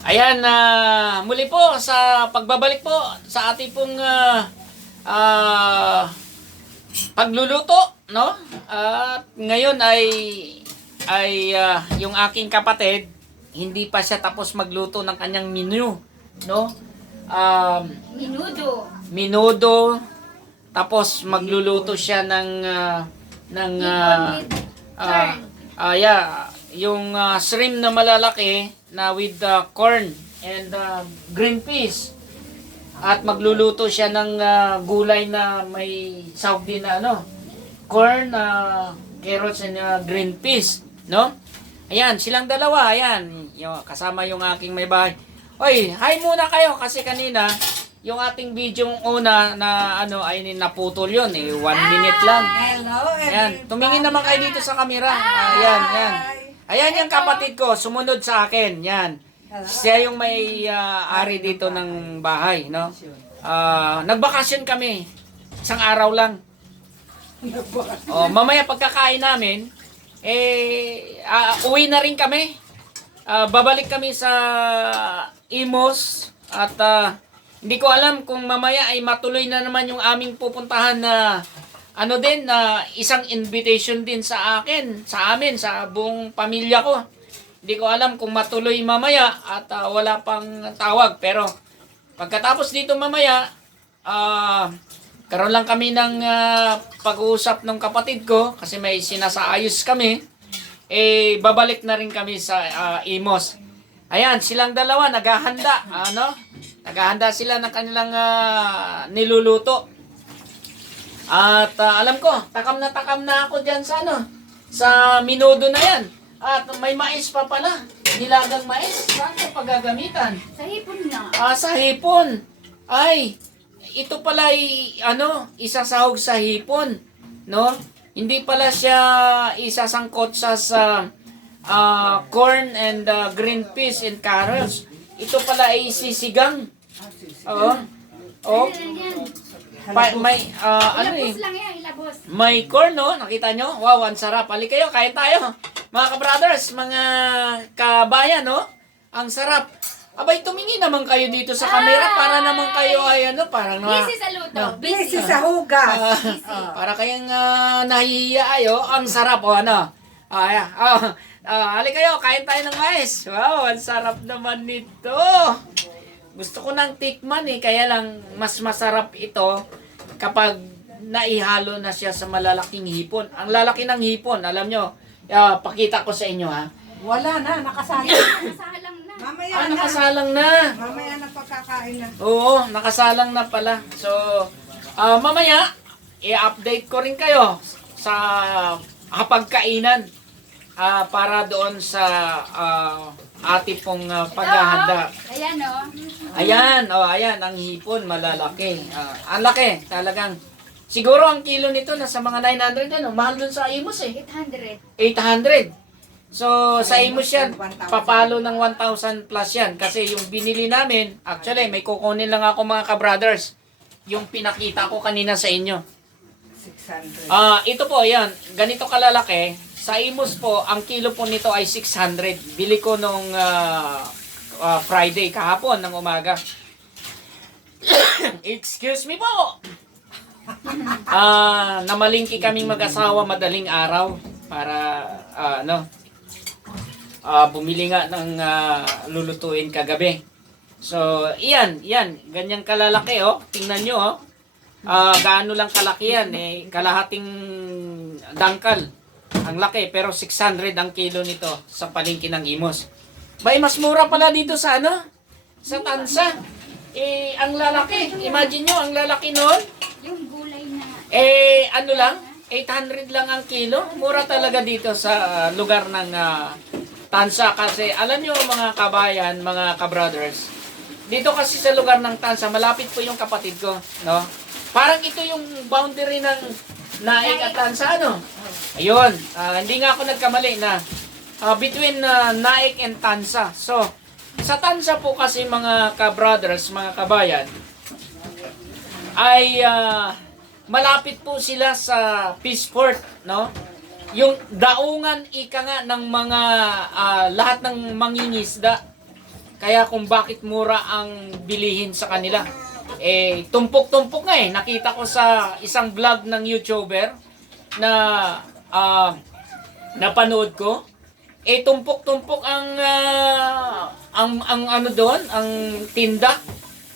Ayan, na muli po sa pagbabalik po sa ating pong ah, ah, pagluluto, no? At ngayon ay ay ah, yung aking kapatid hindi pa siya tapos magluto ng kanyang menu, no? Um, Minudo. minudo tapos magluluto siya ng ah, ng Ah, corn. ah, yeah, yung ah, shrimp na malalaki na with the corn and uh, green peas. At magluluto siya ng ah, gulay na may sahog din na ano, corn, ah, carrots and ah, green peas, no? Ayan, silang dalawa, ayan, yung, kasama yung aking may bahay. Oy, hi muna kayo kasi kanina yung ating video una na ano ay naputol yun eh, one minute lang. Hello, Ayan, tumingin naman kayo dito sa camera. Ayan, yan. Ayan yung kapatid ko, sumunod sa akin. Yan. Siya yung may ah, ari dito ng bahay, no? Ah, nagbakasyon kami. Isang araw lang. Oh, mamaya pagkakain namin, eh, ah, uwi na rin kami. Ah, babalik kami sa Imos at ah, hindi ko alam kung mamaya ay matuloy na naman yung aming pupuntahan na ano din na isang invitation din sa akin, sa amin, sa buong pamilya ko. Hindi ko alam kung matuloy mamaya at ah, wala pang tawag pero pagkatapos dito mamaya ah karoon lang kami ng ah, pag-uusap ng kapatid ko kasi may sinasaayos kami eh babalik na rin kami sa ah, Imos. Ayan, silang dalawa naghahanda, ano? Naghahanda sila ng kanilang ah, niluluto. At ah, alam ko, takam na takam na ako diyan sa ano, sa minudo na 'yan. At may mais pa pala. Nilagang mais, saan ko pagagamitan? Sa hipon nga. Ah, sa hipon. Ay, ito pala ay ano, isasahog sa hipon, no? Hindi pala siya isasangkot sa sa ah, corn and ah, green peas and carrots. Ito pala ay sisigang. Oo. Oh, yan? Pa, may ah, ano eh, Ilabos lang yan, ilabos. may corn, no? Nakita nyo? Wow, ang sarap. Hali kayo, kain tayo. Mga ka-brothers, mga kabayan, no? Ang sarap. Abay, tumingin naman kayo dito sa camera para naman kayo ay ano, parang na... Busy sa luto. na- Busy Busy. sa hugas. Ah, Busy. para kayong uh, nahihiya ayo, ang sarap o ano. Ah, yeah. Ah, ah, hali kayo, kain tayo ng mais. Wow, ang sarap naman nito. Gusto ko nang tikman eh, kaya lang mas masarap ito kapag naihalo na siya sa malalaking hipon. Ang lalaki ng hipon, alam nyo, ah, pakita ko sa inyo ha. Wala na, nakasali. Nasalang na. Mamaya Ah, na. nakasalang na. Mamaya na pagkakain na. Oo, nakasalang na pala. So, ah, mamaya, i-update ko rin kayo sa hapagkainan ah, para doon sa uh, ati pong ah, paghahanda. Ayan o. Ayan, oh, ayan, ang hipon, malalaki. Ah, ang laki, talagang. Siguro ang kilo nito nasa mga 900 yan. oh. Mahal dun sa Imus eh. 800. 800. So, sa Imus yan, 1,000. papalo ng 1,000 plus yan. Kasi yung binili namin, actually, may kukunin lang ako mga ka-brothers. Yung pinakita ko kanina sa inyo. 600. Ah, ito po, yan. Ganito kalalaki. Sa Imus po, ang kilo po nito ay 600. Bili ko nung ah, ah, Friday kahapon ng umaga. Excuse me po. Ah, namalingki kaming mag-asawa madaling araw para ah, ano ah, bumili nga ng ah, lulutuin kagabi. So, iyan, iyan, ganyang kalalaki oh. Tingnan nyo oh. Ah, gaano lang kalaki yan eh, kalahating dangkal. Ang laki, pero 600 ang kilo nito sa palengke ng Imos. Bay, mas mura pala dito sa ano? Sa Tansa. Eh, ang lalaki, imagine nyo, ang lalaki noon, Yung gulay na. eh, ano lang, 800 lang ang kilo. Mura talaga dito sa ah, lugar ng ah, Tansa kasi alam nyo mga kabayan, mga kabrothers, dito kasi sa lugar ng Tansa, malapit po yung kapatid ko, no? Parang ito yung boundary ng Naik at Tansa, ano? Ayun, ah, hindi nga ako nagkamali na ah, between ah, Naik and Tansa. So, sa Tansa po kasi mga ka-brothers, mga kabayan, ay ah, malapit po sila sa Peaceport, no? Yung daungan ika nga ng mga ah, lahat ng mangingisda Kaya kung bakit mura ang bilihin sa kanila. Eh, tumpok-tumpok nga eh. Nakita ko sa isang vlog ng YouTuber na ah, napanood ko. Eh, tumpok-tumpok ang, ah, ang, ang ano doon, ang tinda.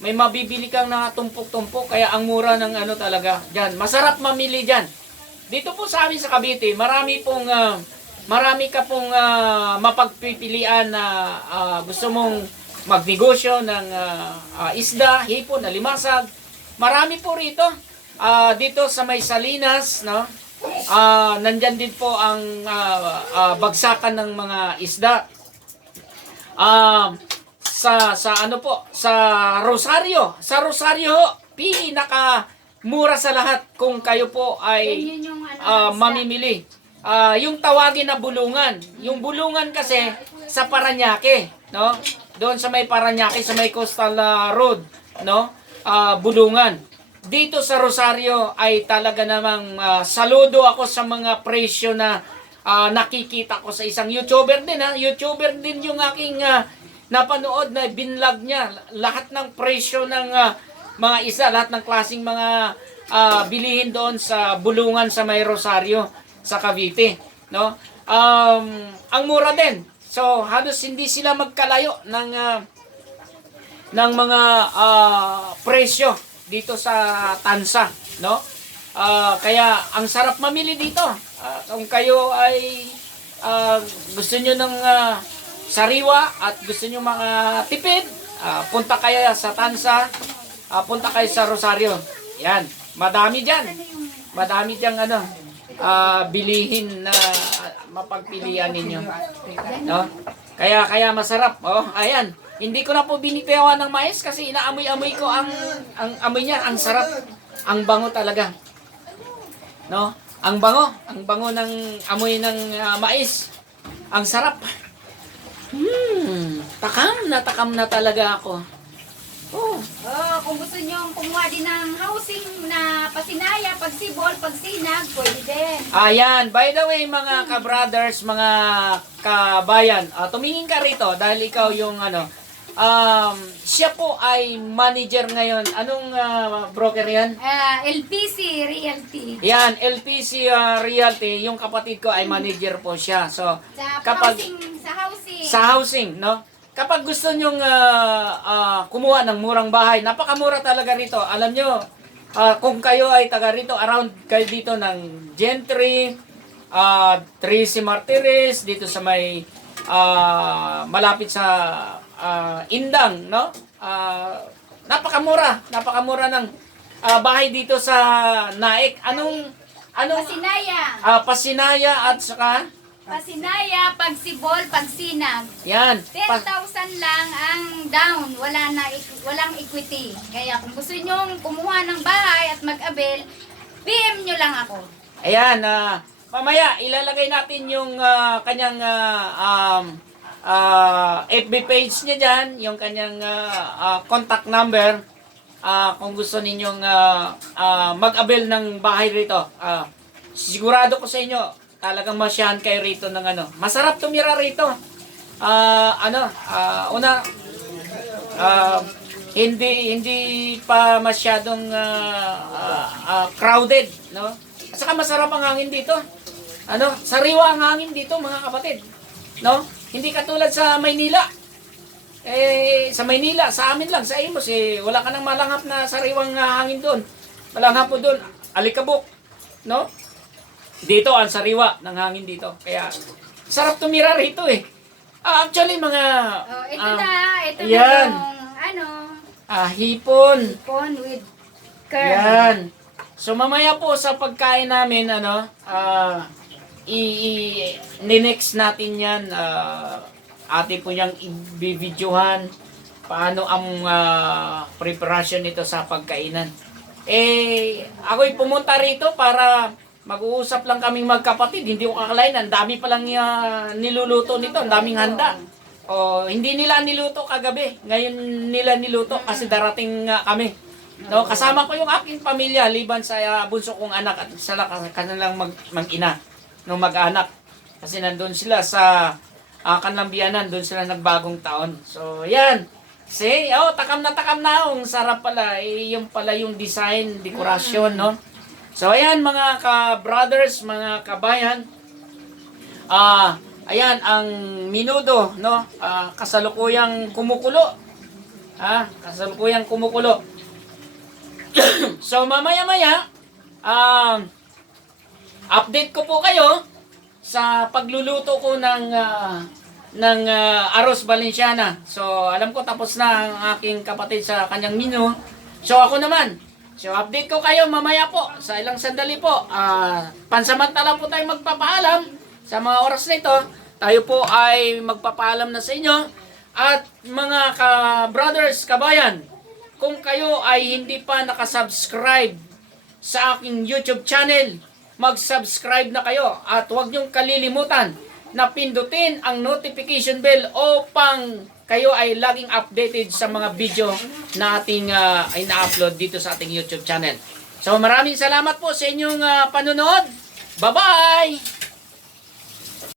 May mabibili kang na tumpok-tumpok, kaya ang mura ng ano talaga dyan. Masarap mamili dyan. Dito po sa amin sa Cavite, marami pong ah, marami ka pong ah, mapagpipilian na ah, gusto mong magnegosyo ng ah, ah, isda, hipon, alimasag. Marami po rito. Ah, dito sa may Salinas, no? Ah, nandyan din po ang ah, ah, bagsakan ng mga isda. Ah, sa sa ano po, sa Rosario, sa Rosario, pinaka mura sa lahat kung kayo po ay isda. mamimili. Ah, yung tawagin na bulungan. Yung bulungan kasi sa Paranaque, no? Doon sa may Paranaque, sa may Coastal ah, Road, no? Ah, bulungan. Dito sa Rosario ay talaga namang ah, saludo ako sa mga presyo na ah, nakikita ko sa isang YouTuber din ha. YouTuber din yung aking ah, napanood na binlog niya lahat ng presyo ng ah, mga isa, lahat ng klasing mga ah, bilihin doon sa bulungan sa may Rosario sa Cavite, no? Um, ang mura din. So, halos hindi sila magkalayo ng ah, ng mga ah, presyo dito sa Tansa, no? Ah, kaya ang sarap mamili dito. Ah, kung kayo ay ah, gusto nyo ng ah, sariwa at gusto nyo mga tipid, ah, punta kayo sa Tansa, ah, punta kayo sa Rosario. Yan, madami dyan. Madami dyan ano, ah, bilihin na mapagpilian ninyo. No? Kaya kaya masarap. Oh, ayan. Hindi ko na po binitiyawan ng mais kasi inaamoy-amoy ko ang ang amoy niya, ang sarap. Ang bango talaga. No? Ang bango, ang bango ng amoy ng ah, mais. Ang sarap. Hmm, takam na takam na talaga ako. Oh, Oh, kung gusto nyo kumuha din ng housing pasinaya, pagsibol, pagsinag, pwede din. Ayan, by the way mga ka-brothers, mga kabayan, ah, tumingin ka rito dahil ikaw yung ano, um, siya po ay manager ngayon. Anong ah, broker yan? Ah, LPC Realty. Yan, LPC ah, Realty, yung kapatid ko ay manager po siya. So, Sa kapag housing, sa housing. sa housing, no? Kapag gusto nyong ah, ah, kumuha ng murang bahay, napakamura talaga rito. Alam nyo, ah, kung kayo ay taga rito, around kayo dito ng Gentry, uh, Tracy Martires, dito sa may ah, malapit sa ah, Indang, no? Ah, napakamura, napakamura ng ah, bahay dito sa Naik. Anong anong Pasinaya. ah, Pasinaya at saka Pasinaya, pagsibol, pagsinag. yan. pa- 10,000 lang ang down. Wala na walang equity. Kaya kung gusto nyo kumuha ng bahay at mag-abel, PM nyo lang ako. Ayan, ah, mamaya ilalagay natin yung ah, kanyang ah, um, ah, FB page niya dyan, yung kanyang ah, ah, contact number. Ah, kung gusto ninyong ah, ah, mag-avail ng bahay rito. Ah, sigurado ko sa inyo, talagang masyahan kayo rito ng ano. Masarap tumira rito. Ah, ano, ah, una, ah, hindi hindi pa masyadong ah, ah, ah, crowded, no? Saka masarap ang hangin dito. Ano, sariwa ang hangin dito, mga kapatid. No? Hindi katulad sa Maynila. Eh, sa Maynila, sa amin lang, sa Imos, eh, wala ka nang malanghap na sariwang hangin doon. Malanghap po doon, alikabok. No? Dito, ang sariwa ng hangin dito. Kaya, sarap tumira rito eh. Ah, actually, mga... Oh, ito ah, na, ito yan. na yung ano, Ah, hipon. phone with curve. Yan. So mamaya po sa pagkain namin ano, ah i, i next natin 'yan. ah ate po niyang i-videohan paano ang ah, preparation nito sa pagkainan. Eh, ako'y pumunta rito para mag-uusap lang kaming magkapatid. Hindi ko akalain, ang dami palang ah, niluluto nito, ang daming handa. O, hindi nila niluto kagabi. Ngayon nila niluto kasi darating nga kami. No, kasama ko yung aking pamilya liban sa ah, bunso kong anak at sa kanilang mag, mag-ina, no mag-anak. Kasi nandun sila sa uh, Kanlambianan. Doon sila nagbagong taon. So, yan. See? Oh, takam na takam na. Ang sarap pala. Eh, yung pala yung design, dekorasyon, no? So, ayan mga ka-brothers, mga kabayan. Ah, ayan ang minudo, no? Ah, kasalukuyang kumukulo. Ah, kasalukuyang kumukulo. so mamaya-maya, um, update ko po kayo sa pagluluto ko ng ah, ng ah, arroz valenciana. So alam ko tapos na ang aking kapatid sa kanyang menu. So ako naman, so update ko kayo mamaya po sa ilang sandali po. Ah, pansamantala po tayo magpapaalam sa mga oras na ito. Tayo po ay magpapaalam na sa inyo. At mga ka-brothers, kabayan, kung kayo ay hindi pa nakasubscribe sa aking YouTube channel, mag-subscribe na kayo at huwag niyong kalilimutan na pindutin ang notification bell upang kayo ay laging updated sa mga video na ating ah, ay na-upload dito sa ating YouTube channel. So maraming salamat po sa inyong ah, panonood. Bye-bye!